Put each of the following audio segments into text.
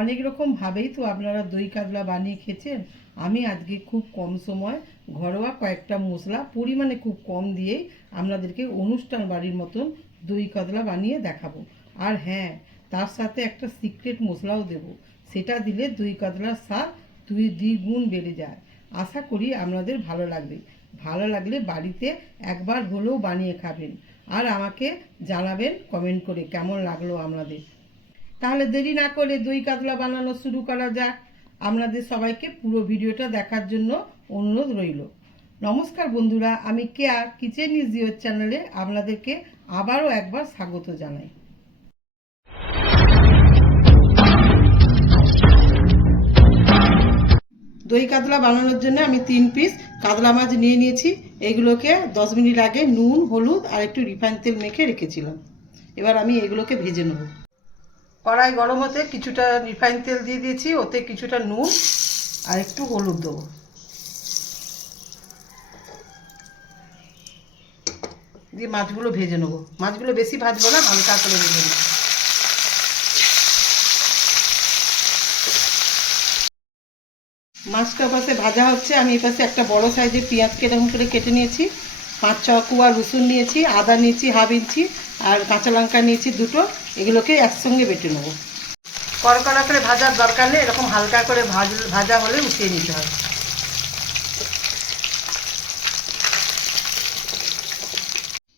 অনেক রকমভাবেই তো আপনারা দই কাতলা বানিয়ে খেয়েছেন। আমি আজকে খুব কম সময় ঘরোয়া কয়েকটা মশলা পরিমাণে খুব কম দিয়েই আপনাদেরকে অনুষ্ঠান বাড়ির মতন দই কাতলা বানিয়ে দেখাবো। আর হ্যাঁ, তার সাথে একটা সিক্রেট মশলাও দেব, সেটা দিলে দই কাতলার স্বাদ দ্বিগুণ বেড়ে যায়। আশা করি আপনাদের ভালো লাগবে। ভালো লাগলে বাড়িতে একবার হলেও বানিয়ে খাবেন আর আমাকে জানাবেন কমেন্ট করে কেমন লাগলো আপনাদের। তাহলে দেরি না করে দই কাতলা বানানো শুরু করা যাক। আপনাদের সবাইকে পুরো ভিডিওটা দেখার জন্য অনুরোধ রইল। নমস্কার বন্ধুরা, আমি কেয়া কিচেন ইজ ইয়োর চ্যানেলে আপনাদেরকে আবারও একবার স্বাগত জানাই। দই কাতলা বানানোর জন্য আমি 3 পিস কাতলা মাছ নিয়ে নিয়েছি। এগুলোকে 10 মিনিট আগে নুন, হলুদ আর একটু রিফাইন তেল মেখে রেখেছিলাম। এবার আমি এগুলোকে ভেজে নেব। কড়াই গরম হতে কিছুটা রিফাইন তেল দিয়ে দিয়েছি, ওতে কিছুটা নুন আর একটু হলুদ দেবো। দিয়ে মাছগুলো ভেজে নেবো। মাছগুলো বেশি ভাজবো না, হালকা করে ভেজে নেবো। মাছটা পাশে ভাজা হচ্ছে, আমি এই পাশে একটা বড় সাইজের পেঁয়াজকে এরকম করে কেটে নিয়েছি। 5-6 কোয়া রসুন নিয়েছি, আদা নিয়েছি হাফ ইঞ্চি, আর কাঁচা লঙ্কা নিয়েছি 2টো। এগুলোকে একসঙ্গে বেটে নেবো। কড়কড়া করে ভাজার দরকার নেই, এরকম হালকা করে ভাজা হলে উঠিয়ে নিতে হয়।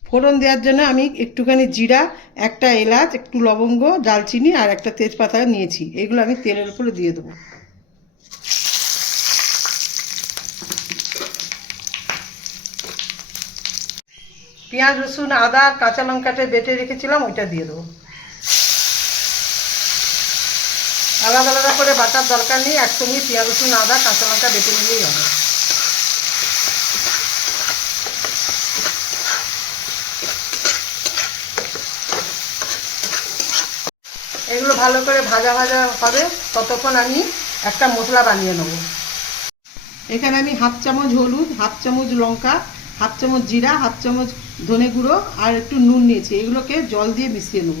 ফোড়ন দেওয়ার জন্য আমি একটুখানি জিরা, একটা এলাচ, একটু লবঙ্গ, দালচিনি আর একটা তেজপাতা নিয়েছি। এগুলো আমি তেলের উপরে দিয়ে দেবো। পেঁয়াজ, রসুন, আদা, কাঁচা লঙ্কাটা বেটে রেখেছিলাম, ওইটা দিয়ে দেবো। আলাদা আলাদা করে বাটার দরকার নেই, একসঙ্গে পেঁয়াজ, রসুন, আদা, কাঁচা লঙ্কা বেটে নিলেই হবে। এগুলো ভালো করে ভাজা ভাজা হবে, ততক্ষণ আমি একটা মশলা বানিয়ে নেব। এখানে আমি হাফ চামচ হলুদ, হাফ চামচ লঙ্কা, হাফ চামচ জিরা, হাফ চামচ ধনে গুঁড়ো আর একটু নুন নিয়েছি। এগুলোকে জল দিয়ে মিশিয়ে নেব।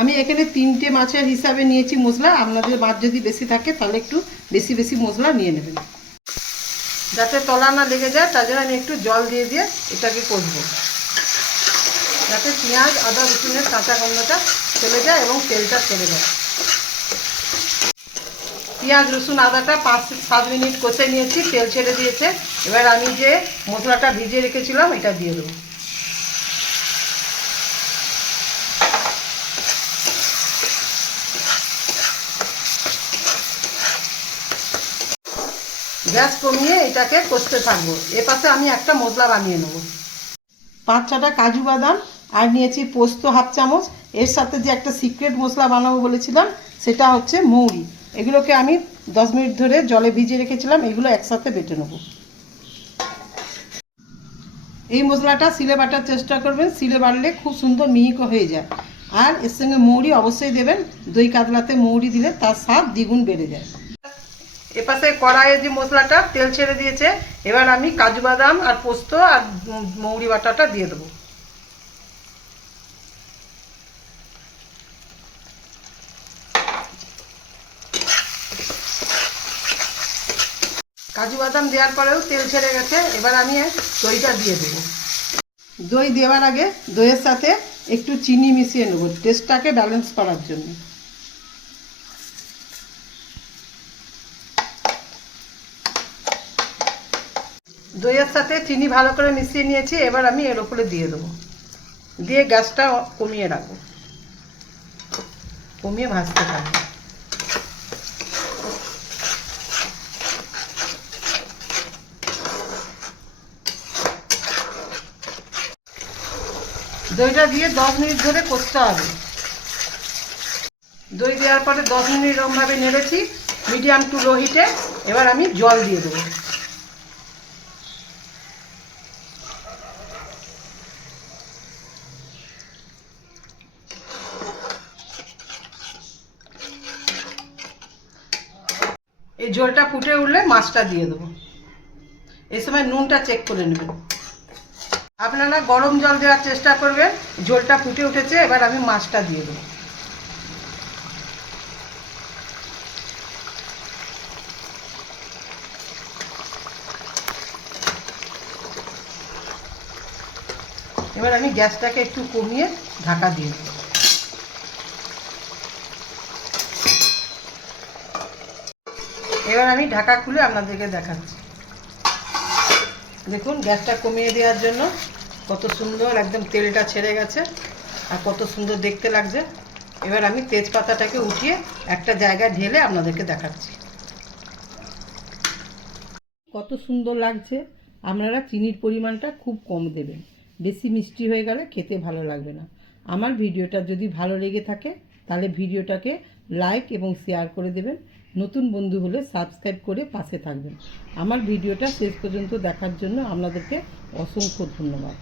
আমি এখানে 3টে মাছের হিসাবে নিয়েছি মশলা। আপনাদের মাছ যদি বেশি থাকে তাহলে একটু বেশি বেশি মশলা নিয়ে নেবেন। যাতে তলা না লেগে যায় তার জন্য আমি একটু জল দিয়ে দিয়ে এটাকে কষবো, যাতে পেঁয়াজ, আদা, রসুনের কাঁচা গন্ধটা চলে যায় এবং তেলটা ছেড়ে যায়। পেঁয়াজ, রসুন, আদাটা 5-7 মিনিট কষে নিয়েছি, তেল ছেড়ে দিয়েছে। এবার আমি যে মশলাটা ভিজিয়ে রেখেছিলাম এটা দিয়ে দেবো। গ্যাস কমিয়ে এটাকে কষতে থাকবো। এ পাশে আমি একটা মশলা বানিয়ে নেব। 5-6টা কাজু বাদাম আর নিয়েছি পোস্ত হাফ চামচ। এর সাথে যে একটা সিক্রেট মশলা বানাবো বলেছিলাম সেটা হচ্ছে মৌরি। এগুলোকে আমি 10 মিনিট ধরে জলে ভিজিয়ে রেখেছিলাম, এগুলো একসাথে বেটে নেব। এই মশলাটা শিলে বাটার চেষ্টা করবেন, শিলে বাটলে খুব সুন্দর মিহিক হয়ে যায়। আর এর সঙ্গে মৌরি অবশ্যই দেবেন, দই কাতলাতে মৌরি দিলে তার স্বাদ দ্বিগুণ বেড়ে যায়। এপাশে কড়াইয়ে যে মশলাটা তেল ছেড়ে দিয়েছে, এবার আমি কাজু বাদাম আর পোস্ত আর মৌরি বাটাটা দিয়ে দেবো। কাজু বাদাম দেওয়ার পরেও তেল ছেড়ে গেছে, এবার আমি দইটা দিয়ে দেবো। দই দেওয়ার আগে দইয়ের সাথে একটু চিনি মিশিয়ে নেব টেস্টটাকে ব্যালেন্স করার জন্য। দইয়ের সাথে চিনি ভালো করে মিশিয়ে নিয়েছি, এবার আমি এর উপরে দিয়ে দেবো। দিয়ে গ্যাসটা কমিয়ে রাখবো, কমিয়ে ভাজতে থাকবো। দইটা দিয়ে 10 মিনিট ধরে কষতে হবে। দই দেওয়ার পরে 10 মিনিট এরকমভাবে নেড়েছি মিডিয়াম টু লো হিটে। এবার আমি জল দিয়ে দেবো। এই ঝোলটা ফুটে উঠলে মাছটা দিয়ে দেবো। এই সময় নুনটা চেক করে নেবেন। আপনারা গরম জল দেওয়ার চেষ্টা করবেন। ঝোলটা ফুটে উঠেছে, এবার আমি মাছটা দিয়ে দেবো। এবার আমি গ্যাসটাকে একটু কমিয়ে ঢাকা দিয়ে দেবো। এবার আমি ঢাকা খুলে আপনাদেরকে দেখাচ্ছি। দেখুন গ্যাসটা কমিয়ে দেওয়ার জন্য কত সুন্দর একদম তেলটা ছেড়ে গেছে আর কত সুন্দর দেখতে লাগছে। এবার আমি তেজপাতাটাকে উঠিয়ে একটা জায়গায় ঢেলে আপনাদেরকে দেখাচ্ছি কত সুন্দর লাগছে। আপনারা চিনির পরিমাণটা খুব কম দেবেন, বেশি মিষ্টি হয়ে গেলে খেতে ভালো লাগবে না। আমার ভিডিওটা যদি ভালো লেগে থাকে তাহলে ভিডিওটাকে লাইক এবং শেয়ার করে দেবেন। নতুন বন্ধু হলে সাবস্ক্রাইব করে পাশে থাকবেন। আমার ভিডিওটা শেষ পর্যন্ত দেখার জন্য আপনাদেরকে অসংখ্য ধন্যবাদ।